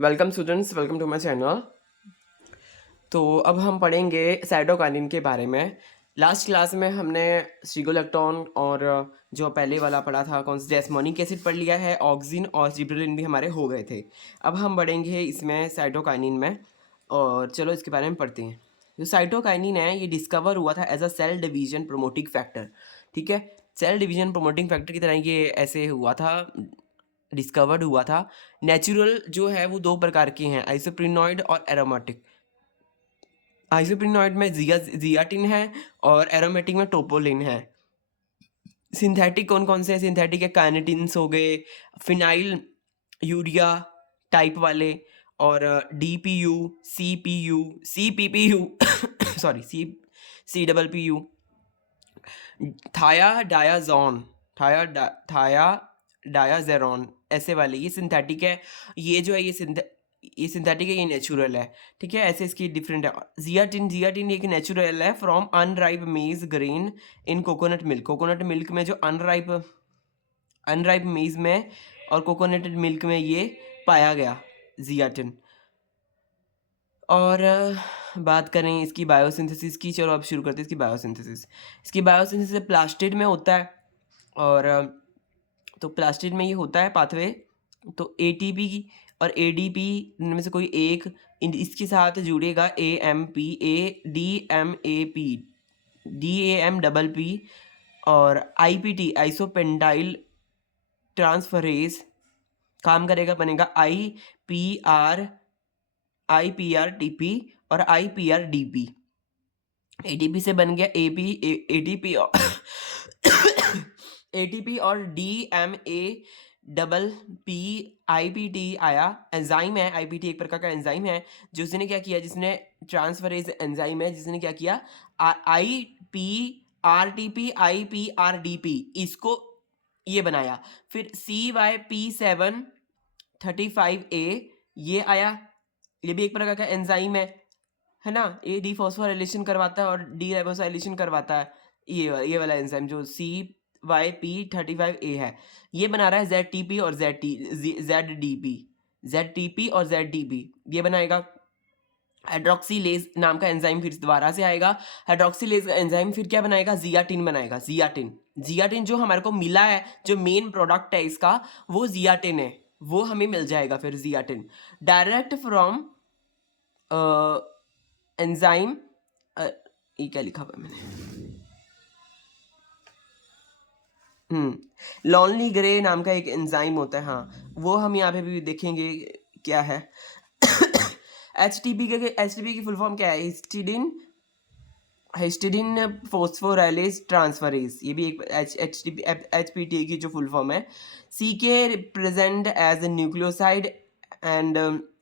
Welcome students, welcome to my channel. तो अब हम पढ़ेंगे साइटोकाइनिन के बारे में। लास्ट क्लास में हमने स्टिगोलेक्टोन और जो पहले वाला पढ़ा था कौन सा जैस्मोनिक एसिड पढ़ लिया है, ऑक्सिन और जिबरेलिन भी हमारे हो गए थे। अब हम बढ़ेंगे इसमें साइटोकाइनिन में, और चलो इसके बारे में पढ़ते हैं। जो साइटोकाइनिन है ये डिस्कवर हुआ था as a cell division promoting factor. ठीक है, सेल डिवीजन प्रोमोटिंग फैक्टर की तरह ये ऐसे हुआ था, डिस्कवर्ड हुआ था। नेचुरल जो है वो दो प्रकार के हैं, आइसोप्रिनॉइड और एरोमेटिक। आइसोप्रिनॉइड में जियाटिन है और एरोमेटिक में टोपोलिन है। सिंथेटिक कौन कौन से हैं? सिंथेटिक है काइनेटिन्स हो गए, फिनाइल यूरिया टाइप वाले, और DPU, CPU, CPPU sorry CPPU, थाया डायाजोन, थाया डायाजेरोन, ऐसे वाले ये सिंथेटिक है। ये जो है ये सिंथेटिक है, ये नेचुरल है। ठीक है, ऐसे इसकी डिफरेंट है। जियाटिन एक नेचुरल है फ्रॉम अनराइप मेज grain in coconut milk. Coconut milk में जो अनराइप मेज में और कोकोनट मिल्क में ये पाया गया जियाटिन। और बात करें इसकी बायोसिंथेसिस की, चलो अब शुरू करते हैं इसकी बायोसिंथेसिस। इसकी बायोसिंथेसिस प्लास्टिड में होता है, और तो प्लास्टिड में ये होता है पाथवे। तो ATP और ADP इनमें से कोई एक इसके साथ जुड़ेगा, DAMP और IPT आइसोपेंटाइल ट्रांसफरेज काम करेगा, बनेगा IPRTP और IPRDP। ATP से बन गया ATP और ATP और DMAPP। IPT आया, एंजाइम है। IPT एक प्रकार का एंजाइम है जिसने क्या किया, जिसने ट्रांसफरेज एंजाइम है जिसने क्या किया, IPRTP IPRDP इसको ये बनाया। फिर CYP735A ये आया, ये भी एक प्रकार का एंजाइम है ना। ये डीफॉस्फोराइलेशन करवाता है और डीराइबोसाइलेशन करवाता है। ये वाला एंजाइम जो CYP35A है, ये बना रहा है ZTP और ZDP और ZDP ये बनाएगा। हाइड्रोक्सीलेज नाम का एंजाइम फिर दोबारा से आएगा। हाइड्रोक्सीलेज का एंजाइम फिर क्या बनाएगा, जियाटिन बनाएगा। जियाटिन जो हमारे को मिला है, जो मेन प्रोडक्ट है इसका वो जियाटिन है, वो हमें मिल जाएगा फिर जियाटिन डायरेक्ट फ्रॉम एंजाइम। ये क्या लिखा हुआ है मैंने, लॉनली ग्रे नाम का एक एंजाइम होता है, हाँ वो हम यहाँ पे भी देखेंगे क्या है। HTP की फुल फॉर्म क्या है, हिस्टिडिन फोस्फोराइलेज ट्रांसफरेज, ये भी एक HPTA की जो फुल फॉर्म है। CK represent as nucleoside and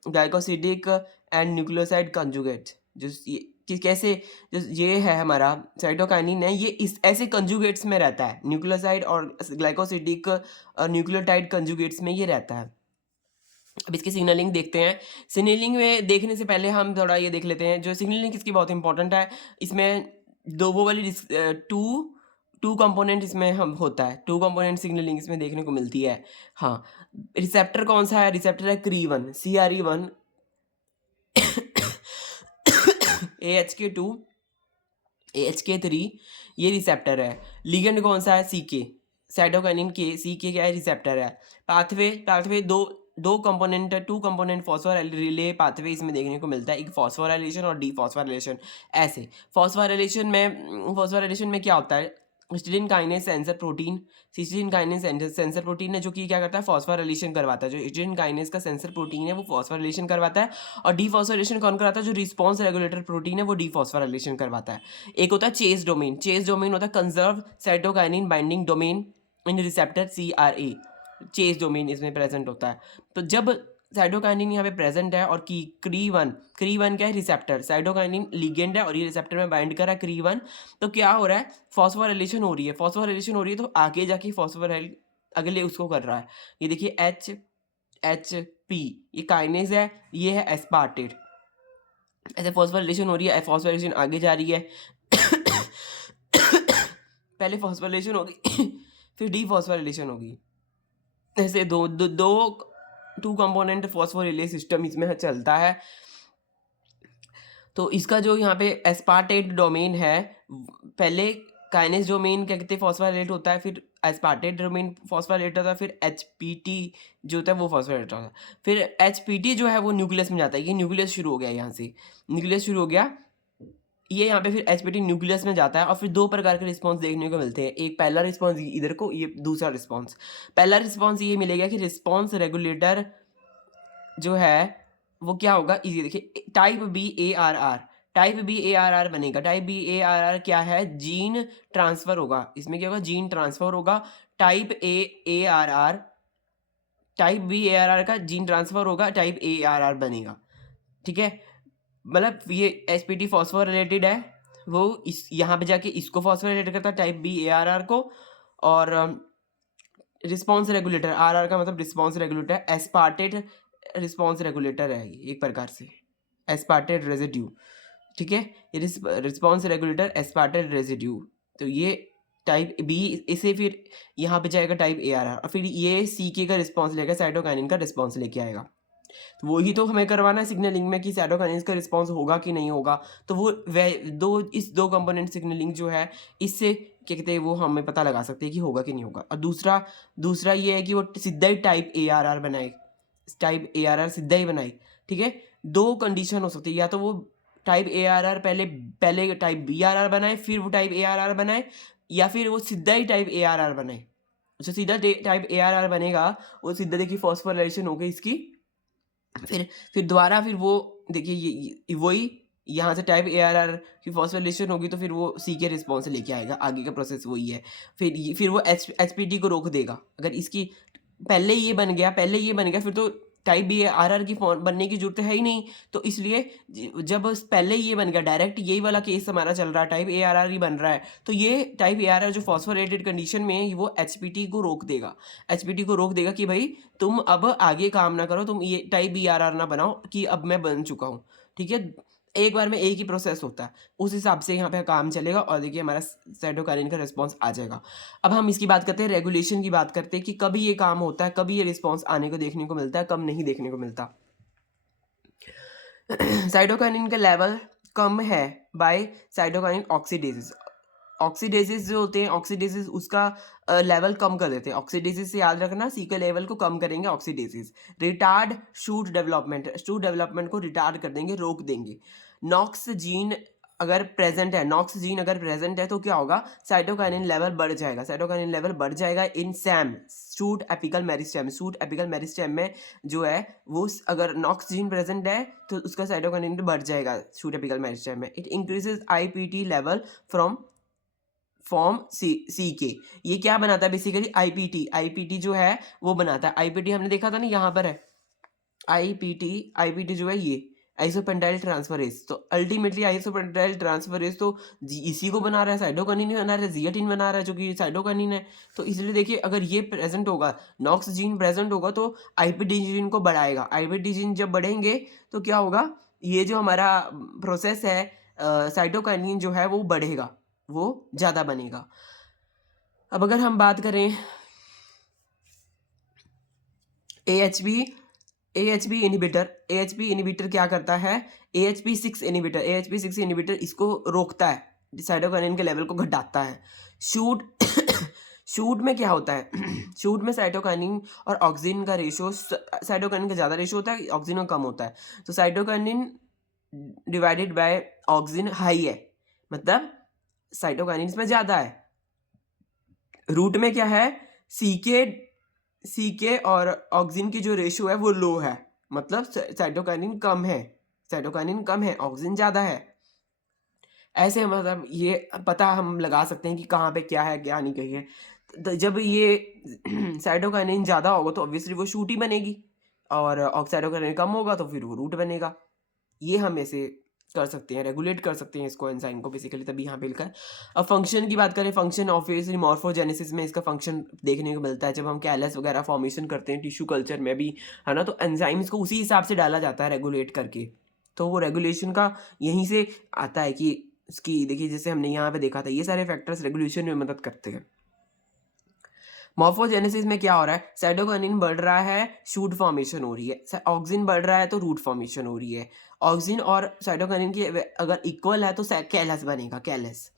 glycosidic and nucleoside conjugate. जो कि कैसे, जो ये है हमारा साइटोकाइनिन है, ये इस ऐसे कंजुगेट्स में रहता है, न्यूक्लियोसाइड और ग्लाइकोसिडिक न्यूक्लियोटाइड कंजुगेट्स में ये रहता है। अब इसकी सिग्नलिंग देखते हैं। सिग्नलिंग में देखने से पहले हम थोड़ा ये देख लेते हैं, जो सिग्नलिंग इसकी बहुत इंपॉर्टेंट है। इसमें दो वो वाली टू कंपोनेंट इसमें हम होता है, टू कंपोनेंट सिग्नलिंग इसमें देखने को मिलती है। हाँ, रिसेप्टर कौन सा है, रिसेप्टर है CRE1 AHK2 AHK3 ये रिसेप्टर है। लिगेंड कौन सा है, CK, साइटोकाइनिन के CK क्या है, रिसेप्टर है। पाथवे दो कंपोनेंट, टू कंपोनेंट फॉस्फोराइले पाथवे इसमें देखने को मिलता है, एक फॉस्फोराइलेशन और डीफॉस्फोराइलेशन। ऐसे फॉस्फोराइलेशन में क्या होता है, histidine kinase sensor protein, histidine kinase sensor protein है जो कि क्या करता है, फॉस्फोराइलेशन करवाता है। जो हिस्टिडीन काइनेज का सेंसर प्रोटीन है वो फॉस्फोराइलेशन करवाता है, और डीफॉस्फोराइलेशन कौन कराता है, जो रिस्पॉन्स रेगुलेटर प्रोटीन है वो डीफॉस्फोराइलेशन करवाता है। एक होता है चेस डोमेन होता है conserve cytokinin binding domain in receptor CRA। Chase domain इसमें प्रेजेंट होता है। तो जब साइटोकाइनिन यहाँ पे प्रेजेंट है और की क्री वन क्या है, रिसेप्टर, साइटोकाइनिन लिगेंड है और ये रिसेप्टर में बाइंड कर रहा है CRE1, तो क्या हो रहा है, फॉस्फोराइलेशन हो रही है। तो आगे जाके फॉस्फोराइल अगले उसको कर रहा है। ये देखिए HHP ये काइनेज है, ये है एस्पार्टेट। ऐसे फॉस्फोराइलेशन हो रही है, फॉस्फोराइलेशन आगे जा रही है। पहले फॉस्फोराइलेशन होगी फिर डीफॉस्फोराइलेशन होगी। ऐसे दो टू कंपोनेंट फॉस्फोरिलेज सिस्टम इसमें चलता है। तो इसका जो यहाँ पे एस्पार्टेट डोमेन है, पहले काइनेस डोमेन क्या कहते हैं फॉस्फोराइलेट होता है, फिर एस्पार्टेट डोमेन फॉस्फोराइलेट होता है, फिर एचपीटी जो होता है वो फॉस्फोराइलेट होता है, फिर एचपीटी जो है वो न्यूक्लियस में जाता है। ये न्यूक्लियस शुरू हो गया, यहाँ से न्यूक्लियस शुरू हो गया, ये यहाँ पे फिर एचपीटी न्यूक्लियस में जाता है। और फिर दो प्रकार के रिस्पॉन्स देखने को मिलते हैं, एक पहला रिस्पॉन्स इधर को, ये दूसरा रिस्पॉन्स। पहला रिस्पॉन्स ये मिलेगा कि रिस्पॉन्स रेगुलेटर जो है वो क्या होगा, इजी देखिए, type B A R R, type B A R R बनेगा। Type B A R R क्या है, जीन ट्रांसफर होगा, इसमें क्या होगा, जीन ट्रांसफर होगा। Type A R R, type B A R R का जीन ट्रांसफर होगा, टाइप ए आर आर बनेगा। ठीक है, मतलब ये एस पी टी फॉस्फोरिलेटेड है, वो इस यहाँ पे जाके इसको फॉस्फोरिलेट करता है, type B A R R को। और रिस्पॉन्स रेगुलेटर, आर आर का मतलब response regulator, aspartate response regulator है ये एक प्रकार से, एस्पार्टेट रेजिड्यू। ठीक है, ये रिस्पॉन्स रेगुलेटर एस्पार्टेट रेजिड्यू। तो ये टाइप बी, इसे फिर यहाँ पे जाएगा टाइप ए आर आर, और फिर ये सी के का रिस्पॉन्स लेगा, साइटोकाइनिन का रिस्पॉन्स लेके आएगा। तो वही तो हमें करवाना है सिग्नलिंग में कि साइटोकाइनेस का रिस्पांस होगा कि नहीं होगा। तो वो इस दो कंपोनेंट सिग्नलिंग जो है, इससे क्या कहते हैं वो हमें पता लगा सकते हैं कि होगा कि नहीं होगा। और दूसरा ये है कि वो सीधा ही टाइप ए आर आर बनाए, टाइप ए आर आर सीधा ही बनाए। ठीक है, दो कंडीशन हो सकती है, या तो वो टाइप ए आर आर पहले टाइप बी आर आर बनाए, फिर वो टाइप ए आर आर बनाए, या फिर वो सीधा ही टाइप ए आर आर बनाए। जो सीधा टाइप ए आर आर बनेगा वो सीधा देखिए फॉस्फोराइलेशन हो गई इसकी, फिर दोबारा फिर वो देखिए ये वही यहाँ से टाइप ए आर आर की फॉस्फोरिलेशन होगी, तो फिर वो सी के रिस्पॉन्स लेके आएगा, आगे का प्रोसेस वही है। फिर वो एच पी टी को रोक देगा। अगर इसकी पहले ये बन गया फिर तो टाइप बी आर आर की बनने की जरूरत है ही नहीं। तो इसलिए जब पहले ये बन गया, डायरेक्ट यही वाला केस हमारा चल रहा है, टाइप ए आर आर ही बन रहा है, तो ये टाइप ए आर आर जो फॉस्फोरेटेड कंडीशन में है वो एच पी टी को रोक देगा। एच पी टी को रोक देगा कि भाई तुम अब आगे काम ना करो, तुम ये टाइप बी आर आर ना बनाओ कि अब मैं बन चुका हूँ। ठीक है, एक बार में एक ही प्रोसेस होता है, उस हिसाब से यहाँ पे काम चलेगा, और देखिए हमारा साइटोकाइनिन का रिस्पांस आ जाएगा। अब हम इसकी बात करते हैं, रेगुलेशन की बात करते हैं कि कभी ये काम होता है, कभी ये रिस्पांस आने को देखने को मिलता है, कब नहीं देखने को मिलता। साइटोकाइनिन का लेवल कम है बाय साइटोकाइनिन ऑक्सीडेसिस। ऑक्सीडेसिस जो होते हैं, ऑक्सीडेसिस उसका लेवल कम कर देते हैं। ऑक्सीडेसिस से याद रखना, सी के लेवल को कम करेंगे ऑक्सीडेसिस। रिटार्ड शूट डेवलपमेंट को रिटार्ड कर देंगे, रोक देंगे। नॉक्स जीन अगर प्रेजेंट है तो क्या होगा, साइटोकाइनिन लेवल बढ़ जाएगा इन सैम शूट एपिकल मेरिस्टेम में जो है वो, अगर नॉक्स जीन प्रेजेंट है तो उसका साइटोकाइनिन बढ़ जाएगा शूट एपिकल मेरिस्टेम में। It increases IPT level from form C के। ये क्या बनाता है बेसिकली, आईपीटी जो है वो बनाता है। आईपीटी हमने देखा था ना, यहाँ पर है आईपीटी जो है ये आइसोपेंटाइल ट्रांसफरेज। तो अल्टीमेटली आइसोपेंटाइल ट्रांसफरेज तो इसी को बना रहा है, साइटोकाइनिन बना रहा है, जियाटिन बना रहा है जो कि साइटोकाइनिन है। तो इसलिए देखिए अगर ये प्रेजेंट होगा, नॉक्स जीन प्रेजेंट होगा तो आईपीटी जीन को बढ़ाएगा। आईपीटी जीन जब बढ़ेंगे तो क्या होगा, ये जो हमारा प्रोसेस है साइटोकाइनिन जो है वो बढ़ेगा, वो ज़्यादा बनेगा। अब अगर हम बात करें AHP इनहिबिटर क्या करता है, AHP6 इनहिबिटर इसको रोकता है, साइटोकाइनिन के लेवल को घटाता है। शूट में क्या होता है शूट में साइटोकाइनिन और ऑक्सीजन का रेशो, साइटोकाइनिन का ज़्यादा रेशो होता है, ऑक्सीजन का कम होता है। तो cytokinin divided by oxygen high है, मतलब साइटोकाइनिन में ज़्यादा है। रूट में क्या है, सीके और ऑक्सीजन की जो रेशियो है वो लो है, मतलब साइटोकाइनिन कम है, ऑक्सीजन ज़्यादा है। ऐसे मतलब ये पता हम लगा सकते हैं कि कहाँ पे क्या है क्या नहीं कही है। तो जब ये साइटोकाइनिन ज़्यादा होगा तो ऑब्वियसली वो शूट ही बनेगी, और साइटोकाइनिन कम होगा तो फिर वो रूट बनेगा। ये हम ऐसे कर सकते हैं, रेगुलेट कर सकते हैं इसको, एंजाइम को बेसिकली, तभी यहाँ पे लिखा है। अब फंक्शन की बात करें, फंक्शन ऑब्वियसली मॉर्फोजेनेसिस में इसका फंक्शन देखने को मिलता है। जब हम कैलस वगैरह फॉर्मेशन करते हैं टिश्यू कल्चर में भी, है ना, तो एंजाइम्स को उसी हिसाब से डाला जाता है रेगुलेट करके। तो वो रेगुलेशन का यहीं से आता है कि इसकी देखिए, जैसे हमने यहाँ पे देखा था, ये सारे फैक्टर्स रेगुलेशन में मदद करते हैं। मॉर्फोजेनेसिस में क्या हो रहा है, साइटोकिनिन बढ़ रहा है, शूट फॉर्मेशन हो रही है, ऑक्सिन बढ़ रहा है तो रूट फॉर्मेशन हो रही है। ऑक्सिन और साइटोकिनिन की अगर इक्वल है तो कैलस बनेगा, कैलस।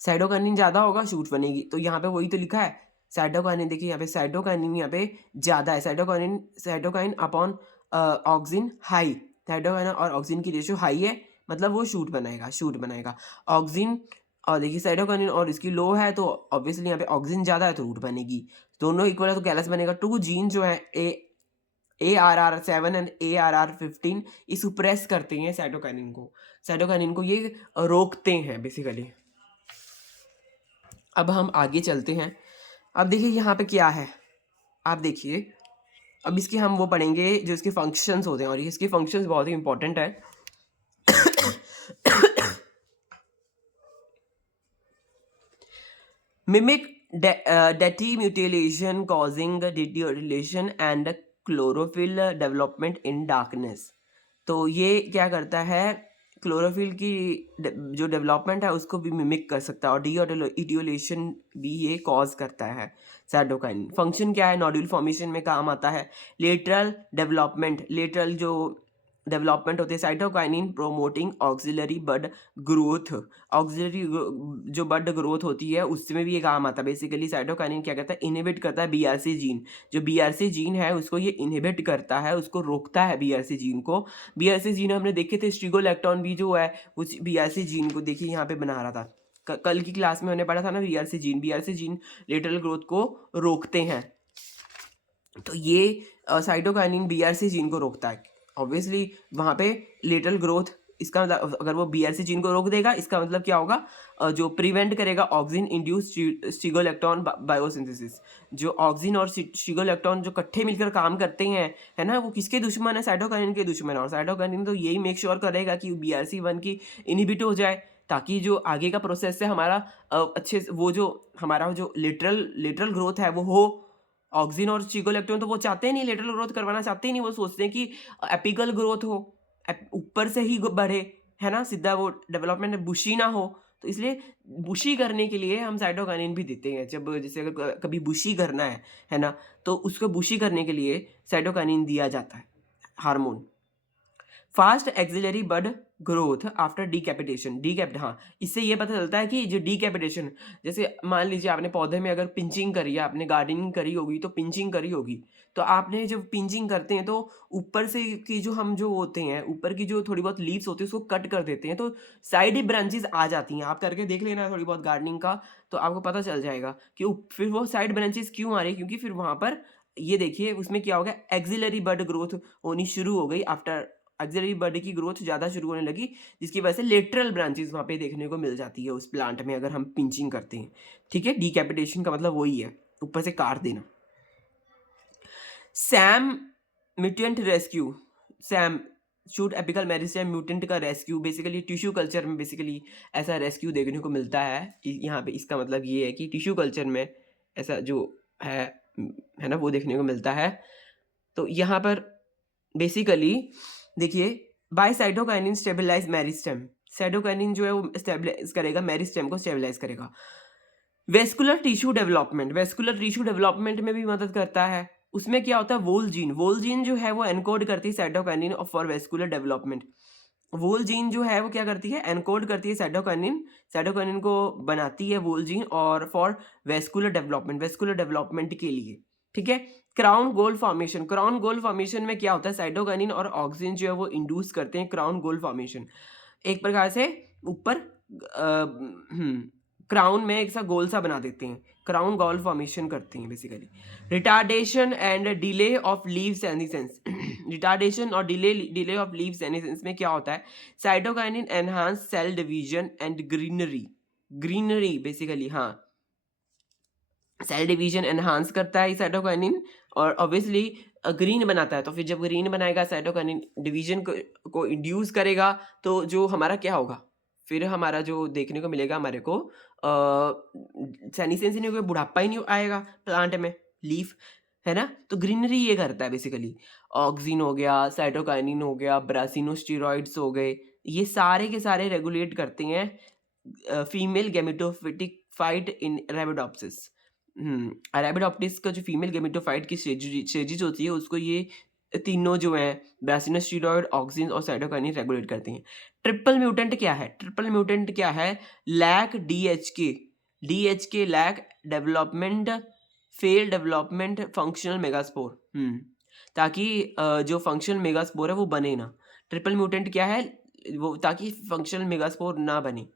साइटोकिनिन ज़्यादा होगा, शूट बनेगी। तो यहाँ पे वही तो लिखा है, साइटोकिनिन देखिए यहाँ पे साइटोकिनिन यहाँ पे ज़्यादा है, cytokine upon auxin high, cytokine और ऑक्सिन की रेशियो हाई है, मतलब वो शूट बनाएगा। ऑक्सिन और देखिए साइटोकिनिन और इसकी लो है तो ऑब्वियसली यहाँ पे ऑक्सिन ज़्यादा है तो रूट बनेगी। दोनों इक्वल है तो कैलस बनेगा। 2 जीन जो है ARR7 एंड ARR15 ये सुप्रेस करते हैं साइटोकिनिन को ये रोकते हैं बेसिकली। अब हम आगे चलते हैं। अब देखिए यहाँ पे क्या है, आप देखिए अब इसके हम वो पढ़ेंगे जो इसके फंक्शंस होते हैं, और ये इसके फंक्शंस बहुत ही इंपॉर्टेंट है। मिमिक डेटिम्यूटिलेशन causing deterioration and chlorophyll development in darkness. तो ये क्या करता है, क्लोरोफिल की जो डेवलपमेंट है उसको भी मिमिक कर सकता है, और डिटियोलेशन भी ये कॉज करता है। साइटोकाइन फंक्शन क्या है, नोड्यूल फॉर्मेशन में काम आता है। लेटरल डेवलपमेंट, लेटरल जो डेवलपमेंट होती है, साइटोकाइनिन प्रोमोटिंग ऑक्सिलरी बड ग्रोथ, ऑक्सिलरी जो बड ग्रोथ होती है उसमें भी ये काम आता है। बेसिकली साइटोकाइनिन क्या करता है, इनहिबिट करता है बीआरसी जीन, जो बीआरसी जीन है उसको ये इनहिबिट करता है, उसको रोकता है बीआरसी जीन को। बीआरसी जीन हमने देखे थे, स्ट्रिगोलेक्टोन भी जो है उस बीआरसी जीन को देखिए यहाँ पे बना रहा था। कल की क्लास में हमने पढ़ा था ना, बीआरसी जीन लेटरल ग्रोथ को रोकते हैं। तो ये साइटोकाइनिन बीआरसी जीन को रोकता है। ऑब्वियसली वहाँ पे लेटरल ग्रोथ, इसका मतलब अगर वो बीआरसी जीन को रोक देगा, इसका मतलब क्या होगा, जो प्रिवेंट करेगा ऑक्सिन इंड्यूस स्टिगोलेक्टोन बायोसिंथेसिस। जो ऑक्सिन और स्टिगोलेक्टोन जो इकट्ठे मिलकर काम करते हैं, है ना, वो किसके दुश्मन है, साइटोकाइनिन के दुश्मन है। और साइटोकाइनिन तो यही मेक श्योर करेगा कि BRC1 की इनहिबिट हो जाए, ताकि जो आगे का प्रोसेस है हमारा अच्छे से, वो जो हमारा जो लिटरल ग्रोथ है वो हो। ऑक्सिन और स्टिगोलेक्टोन तो वो चाहते ही नहीं, लेटरल ग्रोथ करवाना चाहते ही नहीं, वो सोचते हैं कि एपिकल ग्रोथ हो, ऊपर से ही बढ़े, है ना, सीधा वो डेवलपमेंट बुशी ना हो। तो इसलिए बुशी करने के लिए हम साइटोकाइनिन भी देते हैं। जब जैसे अगर कभी बुशी करना है ना, तो उसको बुशी करने के लिए साइटोकाइनिन दिया जाता है, हार्मोन। फास्ट एक्सिलरी बड ग्रोथ आफ्टर डीकैपिटेशन, हाँ, इससे ये पता चलता है कि जो डीकैपिटेशन, जैसे मान लीजिए आपने पौधे में अगर पिंचिंग करी है, आपने गार्डनिंग करी होगी तो पिंचिंग करी होगी, तो आपने जब पिंचिंग करते हैं तो ऊपर से की जो हम जो होते हैं, ऊपर की जो थोड़ी बहुत लीव्स होती है उसको कट कर देते हैं, तो साइड ब्रांचेस आ जाती हैं। आप करके देख लेना थोड़ी बहुत गार्डनिंग का, तो आपको पता चल जाएगा कि फिर वो साइड ब्रांचेस क्यों आ रही है, क्योंकि फिर वहाँ पर ये देखिए उसमें क्या हो गया, एक्सिलरी बड ग्रोथ होनी शुरू हो गई। आफ्टर एक्सिलरी बड की ग्रोथ ज़्यादा शुरू होने लगी, जिसकी वजह से लेटरल ब्रांचेस वहाँ पे देखने को मिल जाती है उस प्लांट में, अगर हम पिंचिंग करते हैं। ठीक है, डीकैपिटेशन का मतलब वही है, ऊपर से काट देना। Sam mutant rescue, Sam shoot apical meristem mutant का रेस्क्यू, बेसिकली टिश्यू कल्चर में बेसिकली ऐसा रेस्क्यू देखने को मिलता है। यहाँ पे इसका मतलब ये है कि टिश्यू कल्चर में ऐसा जो है ना, वो देखने को मिलता है। तो यहाँ पर बेसिकली देखिए, by cytokinin stabilize meristem, cytokinin जो है वो स्टेबलाइज करेगा, मेरिस्टेम को स्टेबलाइज करेगा। वेस्कुलर टिश्यू डेवलपमेंट में भी मदद करता है। उसमें क्या होता है, वोल जीन जो है वो एनकोड करती है cytokinin for vascular development. Wol gene जो है वो क्या करती है, एनकोड करती है साइटोकाइनिन को बनाती है वोल जीन, और फॉर वेस्कुलर डेवलपमेंट के लिए। ठीक है, क्राउन गोल फॉर्मेशन में क्या होता है, साइटोकाइनिन और ऑक्सिन जो है वो इंड्यूस करते हैं क्राउन गोल फॉर्मेशन। एक प्रकार से ऊपर क्राउन में एक सा गोल सा बना देते हैं, क्राउन गोल फॉर्मेशन करते हैं basically. Retardation and delay of leaf senescence, retardation और डिले ऑफ लीव सेनेसेंस में क्या होता है, cytokinin enhance cell division and greenery basically, हाँ, सेल डिवीजन एनहांस करता है साइटोकाइनिन, और ऑब्वियसली ग्रीन बनाता है। तो फिर जब ग्रीन बनाएगा साइटोकाइनिन डिवीजन को इंड्यूस करेगा, तो जो हमारा क्या होगा, फिर हमारा जो देखने को मिलेगा हमारे को सेनिसेंस नहीं होगा, बुढ़ापा ही नहीं आएगा प्लांट में, लीफ, है ना। तो ग्रीनरी ये करता है बेसिकली। ऑक्सिन हो गया, साइटोकाइनिन हो गया, ब्रासिनोस्टेरॉइड्स हो गए, ये सारे के सारे रेगुलेट करते हैं female gametophytic fate in Arabidopsis. Arabidopsis का जो फीमेल गेमेटोफाइट की स्टेजेज होती है उसको ये तीनों जो हैं ब्रासिनोस्टेरॉइड, ऑक्सिन और साइटोकाइनिन रेगुलेट करते हैं। ट्रिपल म्यूटेंट क्या है? ट्रिपल म्यूटेंट क्या है? Lack DHK, DHK lack development, fail development functional megaspore. ताकि जो फंक्शनल मेगास्पोर है वो बने ना। ट्रिपल म्यूटेंट क्या है? वो ताकि फंक्शनल मेगास्पोर ना बने।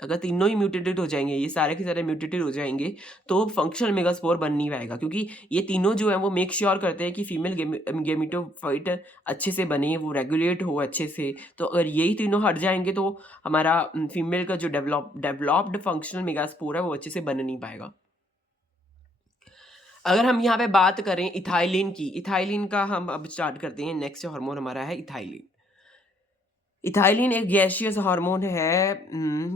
अगर तीनों ही म्यूटेटेड हो जाएंगे, ये सारे के सारे म्यूटेटेड हो जाएंगे, तो फंक्शनल मेगास्पोर बन नहीं पाएगा, क्योंकि ये तीनों जो है वो मेक श्योर करते हैं कि फीमेल गेमेटोफाइट अच्छे से बने, वो रेगुलेट हो अच्छे से। तो अगर यही तीनों हट जाएंगे तो हमारा फीमेल का जो डेवलप्ड फंक्शनल मेगास्पोर है वो अच्छे से बन नहीं पाएगा। अगर हम यहाँ पे बात करें इथाइलिन की, इथाइलिन का हम अब स्टार्ट करते हैं। नेक्स्ट हार्मोन हमारा है इथाइलिन। इथाइलिन एक गैसियस हार्मोन है।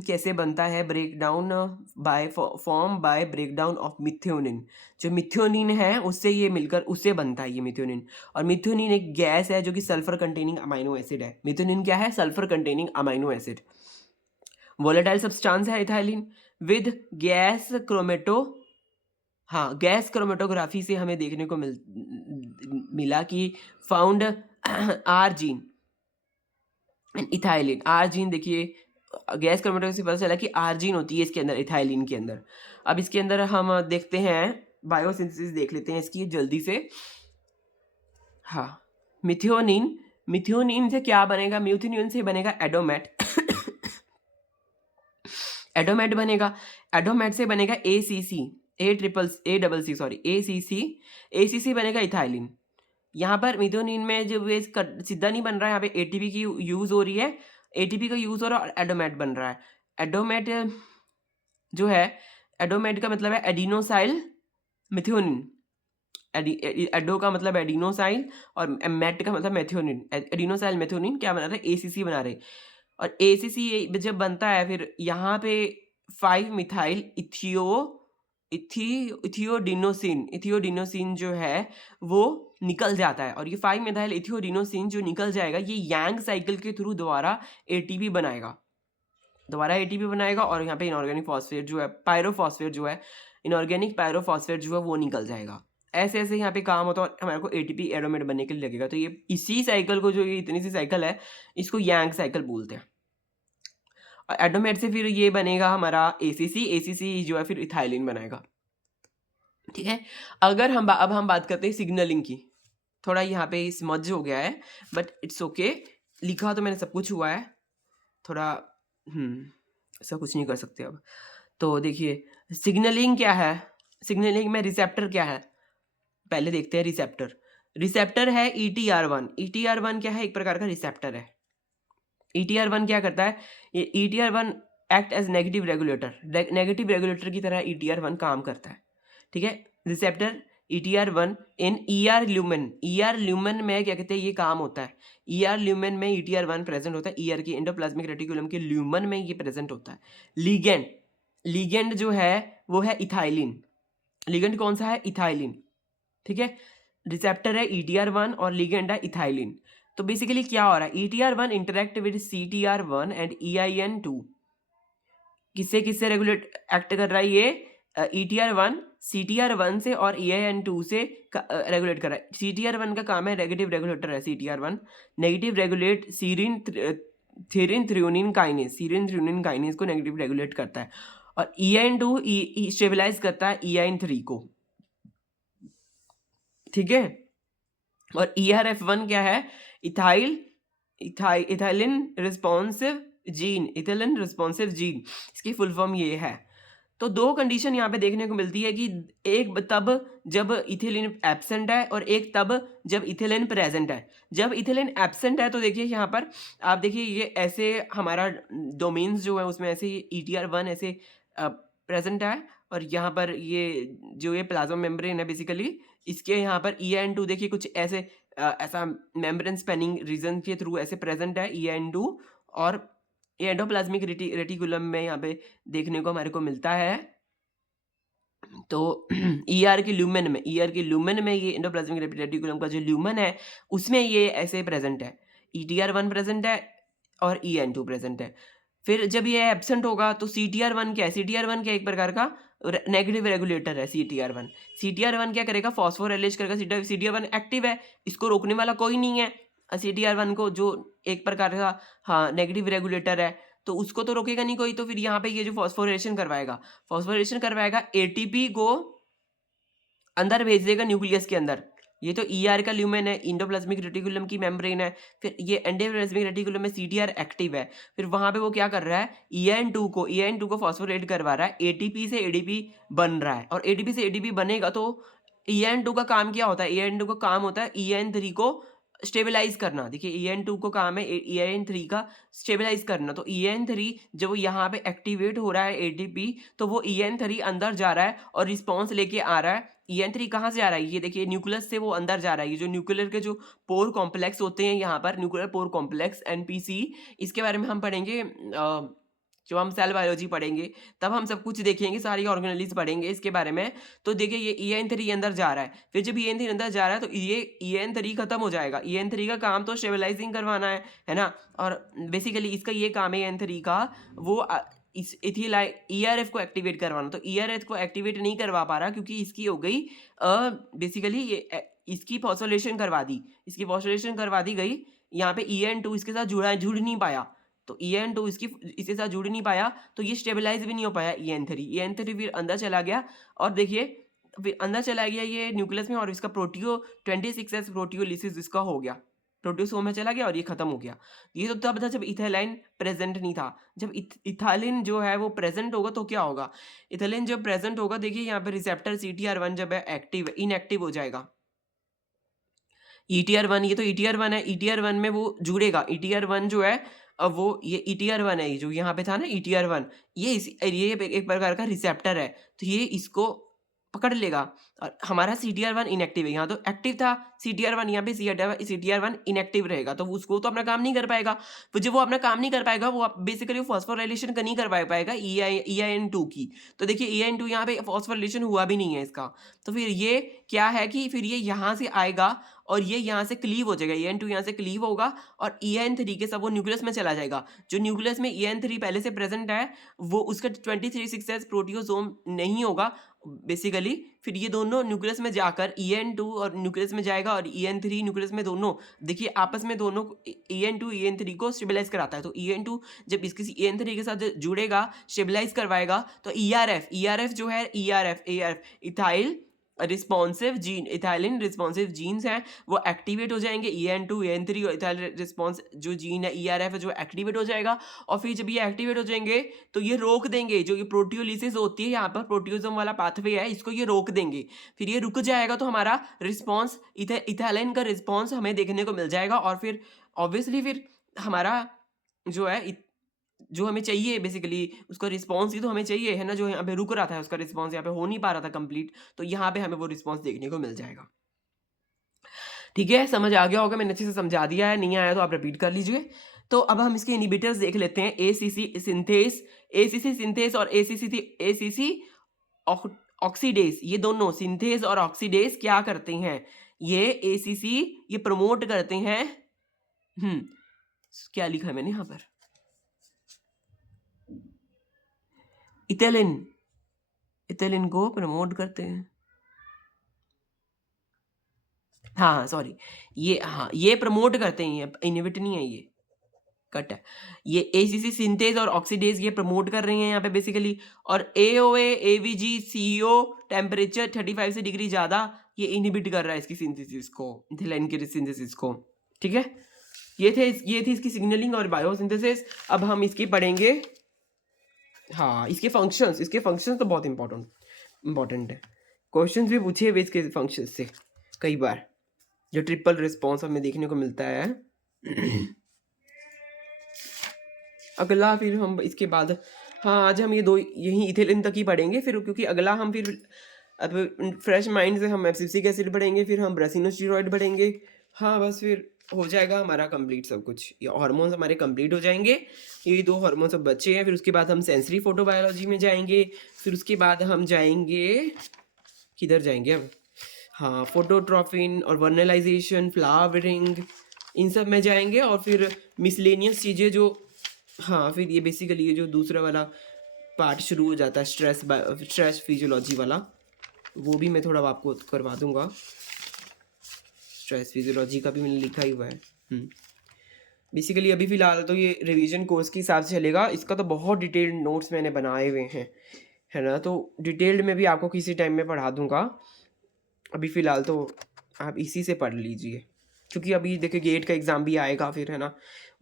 कैसे बनता है? Breakdown by form by breakdown of methionine. जो मिथ्योनिन है उससे ये मिलकर उससे बनता है ये मिथ्योनिन। और मिथ्योनिन एक गैस है जो कि सल्फर कंटेनिंग अमाइनो एसिड है। मिथ्योनिन क्या है? Sulphur containing amino acid. Volatile substance है इथाइलिन विद गैस क्रोमेटो। हाँ, गैस क्रोमेटोग्राफी से हमें देखने को मिला कि फाउंड आर जीन इथाइलिन। आर्जिन देखिए, गैस क्रोमेटोग्राफी से पता चला कि आर्जिन होती है इसके अंदर, इथाइलिन के अंदर। अब इसके अंदर हम देखते हैं, बायोसिंथेसिस देख लेते हैं इसकी जल्दी से। हाँ, मिथ्योनिन, मिथ्योनिन से क्या बनेगा? मिथ्योनिन से बनेगा एडोमेट। एडोमेट बनेगा, एडोमेट से बनेगा ACC, A double C sorry ACC, ACC बनेगा इथाइलिन। यहाँ पर मिथ्योनिन में जो ये सीधा नहीं बन रहा है, यहाँ पे एटीपी की यूज हो रही है, एटीपी का यूज हो रहा है और एडोमेट बन रहा है। एडोमेट जो है, एडोमेट का मतलब है एडिनोसाइल मिथ्योनिन। एडो का मतलब एडिनोसाइल और मेट का मतलब मेथ्योनिन। एडिनोसाइल मेथ्योनिन क्या बना रहे? एसीसी बना रहे। और एसीसी जब बनता है फिर यहाँ पे 5 मिथाइल इथियोडिनोसिन जो है वो निकल जाता है। और ये 5 मिथाइल इथियोडिनोसिन जो निकल जाएगा, ये यांग साइकिल के थ्रू दोबारा एटीपी बनाएगा, और यहाँ पे इनऑर्गेनिक फॉस्फेट जो है, पायरोफॉस्फेट जो है, इनऑर्गेनिक पायरोफॉस्फेट जो है वो निकल जाएगा। ऐसे ऐसे यहाँ पे काम होता है और हमारे को एटीपी एरोमेट बनने के लिए लगेगा। तो ये इसी साइकिल को, जो ये इतनी सी साइकिल है, इसको यांग साइकिल बोलते हैं। और एडोमेट से फिर ये बनेगा हमारा एसीसी, एसीसी जो है फिर इथाइलिन बनाएगा। ठीक है। अगर अब हम बात करते हैं सिग्नलिंग की। थोड़ा यहाँ पे स्मज हो गया है बट इट्स ओके, लिखा तो मैंने सब कुछ हुआ है। थोड़ा ऐसा कुछ नहीं कर सकते अब। तो देखिए, सिग्नलिंग क्या है? सिग्नलिंग में रिसेप्टर क्या है, पहले देखते हैं। रिसेप्टर है ETR1। ETR1 क्या है? एक प्रकार का रिसेप्टर है। ETR1 क्या करता है? ये ETR1 act as negative regulator की तरह ETR1 काम करता है। ठीक है। रिसेप्टर ETR1 इन ER ल्यूमेन में क्या कहते हैं, ये काम होता है। ER ल्यूमेन में ETR1 प्रेजेंट होता है। ER की एंडोप्लाज्मिक रेटिकुलम के ल्यूमेन में ये प्रेजेंट होता है। लिगेंड जो है वो है इथाइलिन। लिगेंड कौन सा है? इथाइलिन। ठीक है। रिसेप्टर है ETR1 और लिगेंड है इथाइलिन। तो बेसिकली क्या हो रहा है? ETR1 interact with CTR1 and EIN2। किससे किससे रेगुलेट एक्ट कर रहा है ये? ETR1 CTR1 से और EIN2 से रेगुलेट कर रहा है। CTR1 का काम है, नेगेटिव रेगुलेटर है CTR1, negative regulate सीरिन threonine kinase को नेगेटिव रेगुलेट करता है। और EIN2 स्टेबलाइज करता है EIN3 को। ठीक है। और ERF1 क्या है? Ethylene responsive gene. इसकी फुल फॉर्म ये है। तो दो कंडीशन यहाँ पे देखने को मिलती है कि एक तब जब इथिलीन एब्सेंट है और एक तब जब इथिलीन प्रेजेंट है। जब इथिलीन एब्सेंट है तो देखिए यहाँ पर आप देखिए, ये ऐसे हमारा डोमेन्स जो है उसमें ऐसे ETR1 ऐसे प्रेजेंट है, और यहाँ पर ये जो ये प्लाज्मा मेम्ब्रेन है बेसिकली, इसके यहाँ पर EIN2 देखिए कुछ ऐसे ऐसा मेम्ब्रेन स्पेनिंग रीजन के थ्रू ऐसे प्रेजेंट है EIN2। और ये एंडोप्लाज्मिक रेटिकुलम में यहाँ पे देखने को हमारे को मिलता है। तो ER के ल्यूमेन में ये एंडोप्लाज्मिक रेटिकुलम का जो ल्यूमेन है उसमें ये ऐसे प्रेजेंट है। ETR1 प्रेजेंट है और EIN2 प्रेजेंट है। फिर जब ये एब्सेंट होगा तो CTR1 क्या है? CTR1 क्या एक प्रकार का नेगेटिव रेगुलेटर है CTR1। CTR1 क्या करेगा, फॉस्फोराइलेज करेगा। CTR1 एक्टिव है, इसको रोकने वाला कोई नहीं है। CTR1 को, जो एक प्रकार का हाँ नेगेटिव रेगुलेटर है, तो उसको तो रोकेगा नहीं कोई। तो फिर यहाँ पे ये जो फॉस्फोराइलेशन करवाएगा ATP को अंदर भेज देगा न्यूक्लियस के अंदर। ये तो ER का ल्यूमेन है, इंडोप्लाज्मिक रेटिकुलम की मेम्ब्रेन है। फिर ये एंडोप्लाज्मिक रेटिकुलम में CTR एक्टिव है। फिर वहां पे वो क्या कर रहा है, EN2 को फॉस्फोरेट करवा रहा है, ATP से ADP बन रहा है। और ATP से ADP बनेगा तो EN2 का काम क्या होता है, EN2 का काम होता है EN3 को स्टेबलाइज करना। देखिए EN2 को काम है EN3 का स्टेबलाइज करना। तो EN3 जब यहाँ पे एक्टिवेट हो रहा है ATP, तो वो EN3 अंदर जा रहा है और रिस्पॉन्स लेके आ रहा है। EN3 कहाँ से आ रहा है, ये देखिए न्यूक्लियस से वो अंदर जा रहा है। ये जो न्यूक्लियर के जो पोर कॉम्प्लेक्स होते हैं यहाँ पर, न्यूक्लियर पोर कॉम्प्लेक्स NPC, इसके बारे में हम पढ़ेंगे जब हम सेल बायोलॉजी पढ़ेंगे, तब हम सब कुछ देखेंगे, सारी ऑर्गेनेलिज पढ़ेंगे इसके बारे में। तो देखिए ये EN3 अंदर जा रहा है। फिर जब EN3 अंदर जा रहा है तो ये EN3 खत्म हो जाएगा। EN3 का काम तो स्टेबलाइजिंग करवाना है ना। और बेसिकली इसका ये काम है EN3 का, वो इस इथिलाइ ERF को एक्टिवेट करवाना। तो ERF को एक्टिवेट नहीं करवा पा रहा क्योंकि इसकी हो गई बेसिकली ये इसकी फॉस्फोरिलेशन करवा दी गई। यहाँ पे EN2 इसके साथ जुड़ नहीं पाया। तो EN2 इसके साथ जुड़ नहीं पाया, तो ये स्टेबलाइज भी नहीं हो पाया EN3 फिर अंदर चला गया। और देखिए फिर अंदर चला गया ये न्यूक्लियस में, और इसका 26S प्रोटियोलिसिस इसका हो गया, प्रोटियोसोम में चला गया और ये खत्म हो गया। ये तो तब था जब इथाइलिन प्रेजेंट नहीं था। जब इथाइलिन जो है वो प्रेजेंट होगा तो क्या होगा, इथाइलिन जब प्रेजेंट होगा, देखिए यहाँ पे रिसेप्टर CTR1 जब है इनएक्टिव हो जाएगा। ETR1, ये तो ETR1 है, ETR1 में वो जुड़ेगा। ETR1 जो है, अब वो ये ETR1 है, ये जो यहाँ पे था ना ETR1, ये एक प्रकार का रिसेप्टर है, तो ये इसको पकड़ लेगा। और हमारा CTR1 इनएक्टिव है, यहाँ तो एक्टिव था CTR1, यहाँ पे CTR1 इनएक्टिव रहेगा, तो उसको तो अपना काम नहीं कर पाएगा। तो जब वो अपना काम नहीं कर पाएगा, वो बेसिकली फॉस्फोराइलेशन का नहीं कर पाएगा EIN2 की। तो देखिए EIN2 यहाँ पे फॉस्फोराइलेशन हुआ भी नहीं है इसका। तो फिर ये क्या है कि फिर ये यहाँ से आएगा और ये यहाँ से क्लीव हो जाएगा, EN2 यहाँ से क्लीव होगा और EN3 के सब वो न्यूक्लियस में चला जाएगा। जो न्यूक्लियस में EN3 पहले से प्रेजेंट है, वो उसका 23/6S प्रोटियोसोम नहीं होगा बेसिकली। फिर ये दोनों न्यूक्लियस में जाकर EN2 और न्यूक्लियस में जाएगा, और EN3 न्यूक्लियस में, दोनों देखिए आपस में दोनों EN2 EN3 को स्टेबलाइज कराता है। तो EN2 जब इसके EN3 के साथ जुड़ेगा, स्टेबलाइज करवाएगा, तो ERF जो है, ARF ethyl responsive gene, ethylene responsive genes हैं, वो एक्टिवेट हो जाएंगे। EN2 EN3 और इथाइलिन रिस्पॉन्स जो जीन है ERF है, जो एक्टिवेट हो जाएगा। और फिर जब ये एक्टिवेट हो जाएंगे तो ये रोक देंगे, जो ये प्रोटियोलिसिस होती है यहाँ पर, प्रोटियोसोम वाला पाथवे है, इसको ये रोक देंगे। फिर ये रुक जाएगा तो हमारा रिस्पॉन्स, इथाइलिन का रिस्पॉन्स हमें देखने को मिल जाएगा। और फिर ऑब्वियसली फिर हमारा जो है, जो हमें चाहिए बेसिकली उसका रिस्पॉन्स ही तो हमें चाहिए है ना, जो यहाँ पे रुक रहा था उसका रिस्पॉन्स यहाँ पे हो नहीं पा रहा था कंप्लीट, तो यहाँ पे हमें वो रिस्पॉन्स देखने को मिल जाएगा। ठीक है, समझ आ गया होगा, मैंने अच्छे से समझा दिया है, नहीं आया तो आप रिपीट कर लीजिए। तो अब हम इसके इनहिबिटर्स देख लेते हैं, ACC सिंथेस और ACC ऑक्सीडेज। ये दोनों सिंथेस और ऑक्सीडेज क्या करते हैं, ये ACC ये प्रमोट करते हैं। क्या लिखा है मैंने यहाँ पर, इथेलिन को प्रमोट करते हैं। हाँ सॉरी, ये प्रमोट करते हैं, इनहिबिट नहीं है, ये कट है। ये ACC सिंथेज और ऑक्सीडेज ये प्रमोट कर रही हैं यहाँ पे बेसिकली। और AOA AVG CO टेम्परेचर 35 से डिग्री ज़्यादा ये इनहिबिट कर रहा है इसकी सिंथेसिस को, इथिलीन की सिंथेसिस को। ठीक है, ये थी इसकी सिग्नलिंग और बायोसिंथेसिस। अब हम इसकी पढ़ेंगे, हाँ इसके फंक्शंस तो बहुत इंपॉर्टेंट है, क्वेश्चंस भी पूछे हुए इसके फंक्शंस से कई बार, जो ट्रिपल रिस्पॉन्स हमें देखने को मिलता है। अगला फिर हम इसके बाद, हाँ आज हम ये दो यही इथिलीन तक ही पढ़ेंगे फिर, क्योंकि अगला हम फिर अब फ्रेश माइंड से हम एब्सिसिक एसिड पढ़ेंगे, फिर हम ब्रेसिनोस्टेरॉइड पढ़ेंगे। हाँ बस फिर हो जाएगा हमारा कंप्लीट सब कुछ, ये हार्मोन्स हमारे कंप्लीट हो जाएंगे। ये दो हार्मोन्स अब बच्चे हैं। फिर उसके बाद हम सेंसरी फोटोबायोलॉजी में जाएंगे। फिर उसके बाद हम जाएंगे, किधर जाएंगे अब, हाँ फोटोट्रॉफिन और वर्नलाइजेशन, फ्लावरिंग, इन सब में जाएंगे। और फिर मिसलेनियस चीज़ें जो, हाँ फिर ये बेसिकली ये जो दूसरा वाला पार्ट शुरू हो जाता है स्ट्रेस फिजियोलॉजी वाला, वो भी मैं थोड़ा आपको करवा दूंगा। स्ट्रेस फिजियोलॉजी का भी मैंने लिखा ही हुआ है। बेसिकली अभी फ़िलहाल तो ये रिवीजन कोर्स के हिसाब से चलेगा। इसका तो बहुत डिटेल्ड नोट्स मैंने बनाए हुए हैं, है ना, तो डिटेल्ड में भी आपको किसी टाइम में पढ़ा दूंगा। अभी फ़िलहाल तो आप इसी से पढ़ लीजिए, क्योंकि अभी देखिए गेट का एग्ज़ाम भी आएगा फिर, है ना,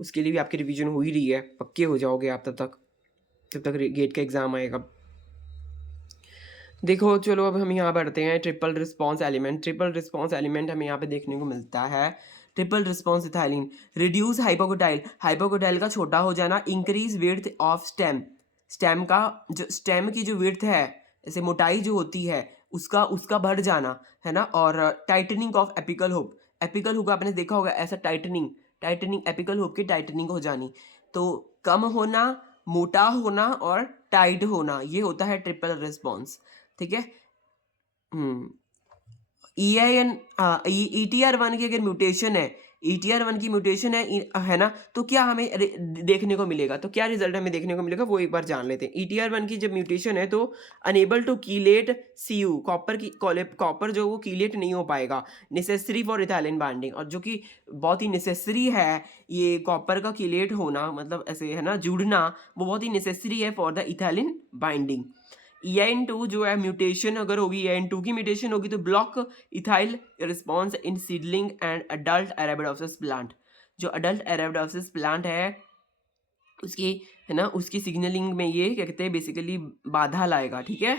उसके लिए भी आपकी रिवीजन हो ही रही है, पक्के हो जाओगे आप जब तक गेट का एग्ज़ाम आएगा। देखो चलो अब हम यहाँ बढ़ते हैं। ट्रिपल रिस्पॉन्स एलिमेंट हमें यहाँ पे देखने को मिलता है। Triple response ethylene, reduce hypocotyl का छोटा हो जाना, इंक्रीज विड्थ ऑफ स्टेम का जो स्टेम की जो विड्थ है, जैसे मोटाई जो होती है उसका बढ़ जाना, है ना, और टाइटनिंग ऑफ एपिकल हुक आपने देखा होगा, ऐसा टाइटनिंग एपिकल हुक की टाइटनिंग हो जानी, तो कम होना, मोटा होना और टाइट होना, ये होता है ट्रिपल रिस्पॉन्स। ठीक है। ETR1 की अगर म्यूटेशन है, ETR1 की म्यूटेशन है ना, तो क्या हमें देखने को मिलेगा, तो क्या रिजल्ट हमें देखने को मिलेगा वो एक बार जान लेते हैं। ETR1 की जब म्यूटेशन है तो unable to chelate Cu, copper जो वो कीलेट नहीं हो पाएगा, नेसेसरी फॉर इथाइलिन बाइंडिंग, और जो कि बहुत ही नेसेसरी है ये कॉपर का कीलेट होना, मतलब ऐसे, है ना, जुड़ना, वो बहुत ही नेसेसरी है for the ethylene binding. EN2 जो है म्यूटेशन अगर होगी, EN2 की म्यूटेशन होगी तो block ethyl response in seedling and adult Arabidopsis plant. जो अडल्ट अरेबिडोप्सिस प्लांट है उसकी, है ना, उसकी सिग्नलिंग में ये क्या कहते हैं, बेसिकली बाधा लाएगा। ठीक है,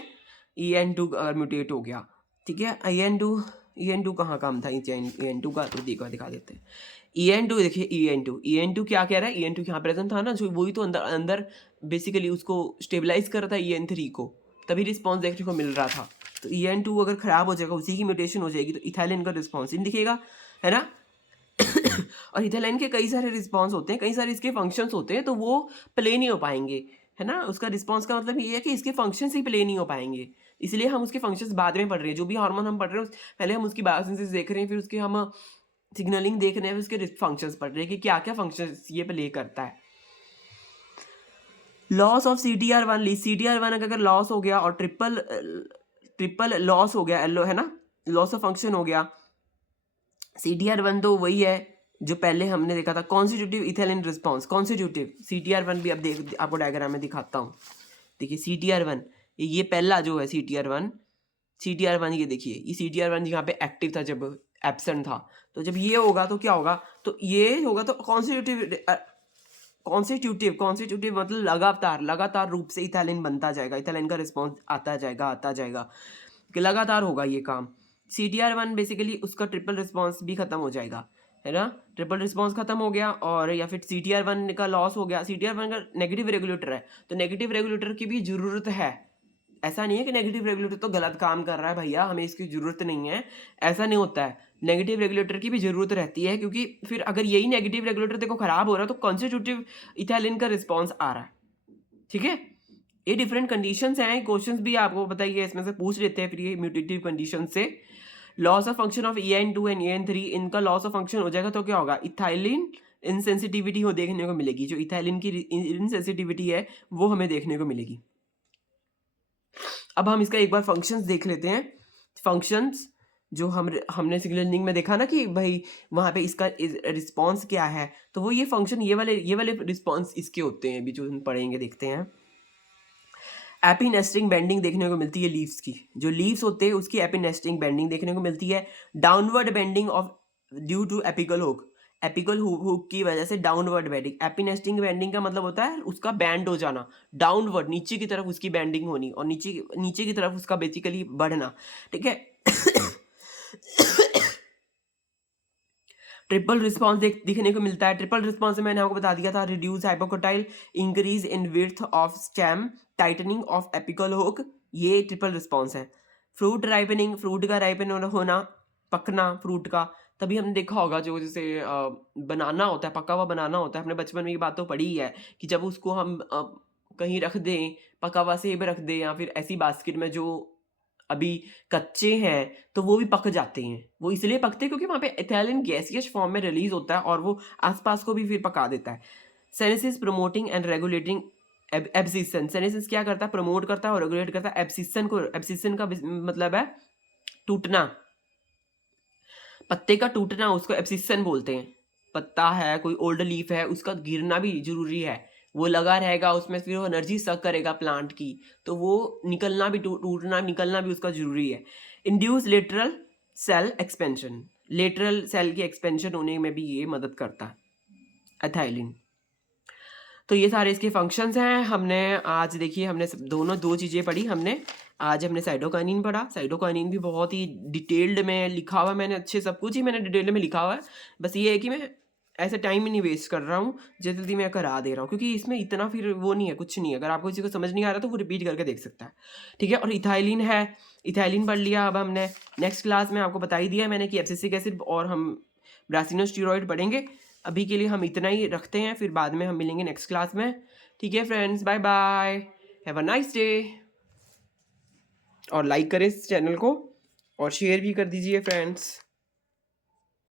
EN2 अगर म्यूटेट हो गया, ठीक है। EN2 कहाँ काम था EN2 का, तो दिखा देते हैं। EN2 देखिए, EN2 क्या कह रहा है, EN2 यहाँ प्रेजेंट था ना, जो वही तो अंदर बेसिकली उसको स्टेबलाइज कर रहा था EN3 को, तभी रिस्पॉन्स देखने को मिल रहा था। तो EN2 अगर खराब हो जाएगा, उसी की म्यूटेशन हो जाएगी, तो इथाइलिन का रिस्पॉन्स इन दिखेगा, है ना। और इथाइलिन के कई सारे रिस्पॉन्स होते हैं, कई सारे इसके फंक्शंस होते हैं, तो वो प्ले नहीं हो पाएंगे, है ना। उसका रिस्पॉन्स का मतलब ये है कि इसके फंक्शंस ही प्ले नहीं हो पाएंगे, इसलिए हम उसके फंक्शंस बाद में पढ़ रहे हैं। जो भी हार्मोन हम पढ़ रहे हैं पहले हम उसकी बायोसिंथेसिस देख रहे हैं, फिर उसके हम सिग्नलिंग देख रहे हैं, फिर उसके फंक्शंस पढ़ रहे हैं कि क्या क्या फंक्शंस ये प्ले करता है। लॉस ऑफ CTR1 अगर लॉस हो गया और ट्रिपल लॉस हो गया, है ना, लॉस ऑफ फंक्शन हो गया। CTR1 तो वही है जो पहले हमने देखा था, constitutive ethylene response, constitutive CTR1 भी अब आपको डायग्राम में दिखाता हूँ। देखिए CTR1, ये पहला जो है CTR1 ये देखिए, ये CTR1 यहाँ पे एक्टिव था जब एब्सेंट था, तो जब ये होगा तो क्या होगा, तो ये होगा तो कॉन्स्टिट्यूटिव मतलब लगातार रूप से इथाइलिन बनता जाएगा, इथाइलिन का रिस्पॉन्स आता जाएगा कि लगातार होगा ये काम। CTR1 बेसिकली उसका ट्रिपल रिस्पॉन्स भी खत्म हो जाएगा, है ना, ट्रिपल रिस्पॉन्स खत्म हो गया, और या फिर CTR1 का लॉस हो गया। CTR1 का नेगेटिव रेगुलेटर है, तो नेगेटिव रेगुलेटर की भी जरूरत है। ऐसा नहीं है कि नेगेटिव रेगुलेटर तो गलत काम कर रहा है भैया, हमें इसकी जरूरत नहीं है, ऐसा नहीं होता है। नेगेटिव रेगुलेटर की भी जरूरत रहती है, क्योंकि फिर अगर यही नेगेटिव रेगुलेटर देखो खराब हो रहा है तो कॉन्स्टिट्यूटिव इथाइलिन का रिस्पॉन्स आ रहा है। ठीक है, ये डिफरेंट कंडीशंस हैं, क्वेश्चंस भी आपको बताइए इसमें से पूछ लेते हैं। फिर ये म्यूटेटिव कंडीशन से loss of function of EN2 and EN3, इनका लॉस ऑफ फंक्शन हो जाएगा तो क्या होगा, इथाइलिन इनसेंसिटिविटी हो देखने को मिलेगी। जो इथाइलिन की इनसेंसिटिविटी है वो हमें देखने को मिलेगी। अब हम इसका एक बार फंक्शंस देख लेते हैं। फंक्शंस जो हमने सिग्नलिंग में देखा ना कि भाई वहाँ पे इसका रिस्पॉन्स क्या है, तो वो ये फंक्शन ये वाले रिस्पॉन्स इसके होते हैं, अभी जो हम पढ़ेंगे देखते हैं। एपिनेस्टिंग बेंडिंग देखने को मिलती है लीव्स की, जो लीव्स होते हैं उसकी एपिनेस्टिंग बेंडिंग देखने को मिलती है। Downward bending of due to apical hook की वजह से डाउनवर्ड बेंडिंग। एपिनेस्टिंग बेंडिंग का मतलब होता है उसका बैंड हो जाना, डाउनवर्ड नीचे की तरफ उसकी बेंडिंग होनी, और नीचे की तरफ उसका बेसिकली बढ़ना। ठीक है। ट्रिपल रिस्पॉन्स दिखने को मिलता है। ट्रिपल रिस्पॉन्स में मैंने आपको बता दिया था, reduce hypocotyl, increase in width of stem, tightening of apical hook, ये ट्रिपल रिस्पॉन्स है। फ्रूट राइपनिंग, फ्रूट का राइपन होना, पकना फ्रूट का, तभी हमने देखा होगा जो जैसे बनाना होता है, पका हुआ बनाना होता है, हमने बचपन में ये बात तो पढ़ी ही है कि जब उसको हम कहीं रख दें, पका हुआ सेब रख दें या फिर ऐसी बास्केट में जो अभी कच्चे हैं, तो वो भी पक जाते हैं। वो इसलिए पकते हैं क्योंकि वहाँ पे इथाइलिन गैसियस फॉर्म में रिलीज होता है और वो आसपास को भी फिर पका देता है। Senescence promoting and regulating abscission, senescence क्या करता है, प्रमोट करता है और रेगुलेट करता है एब्सिशन को। एब्सिशन का मतलब है टूटना, पत्ते का टूटना, उसको एब्सिशन बोलते हैं। पत्ता है, कोई ओल्ड लीफ है, उसका गिरना भी जरूरी है, वो लगा रहेगा उसमें, फिर वो एनर्जी सक करेगा प्लांट की, तो वो निकलना भी, टूटना निकलना भी उसका जरूरी है। Induce lateral cell expansion, lateral cell की एक्सपेंशन होने में भी ये मदद करता है एथाइलिन। तो ये सारे इसके फंक्शंस हैं। हमने आज देखिए, हमने दोनों दो चीज़ें पढ़ी हमने। आज हमने साइटोकाइनिन पढ़ा। साइटोकाइनिन भी बहुत ही डिटेल्ड में लिखा हुआ है मैंने, अच्छे सब कुछ ही मैंने डिटेल्ड में लिखा हुआ है। बस ये है कि मैं ऐसे टाइम ही नहीं वेस्ट कर रहा हूँ, जल्दी मैं करा दे रहा हूँ, क्योंकि इसमें इतना फिर वो नहीं है, कुछ नहीं है। अगर आपको किसी को समझ नहीं आ रहा तो वो रिपीट करके देख सकता है, ठीक है। और इथाइलिन है, इथाइलिन पढ़ लिया। अब हमने नेक्स्ट क्लास में आपको बता ही दिया मैंने कि एब्सिसिक एसिड और हम ब्रासिनोस्टेरॉइड पढ़ेंगे। अभी के लिए हम इतना ही रखते हैं, फिर बाद में हम मिलेंगे नेक्स्ट क्लास में, ठीक है friends. Bye bye, have a nice day. और लाइक करें इस चैनल को और शेयर भी कर दीजिए फ्रेंड्स।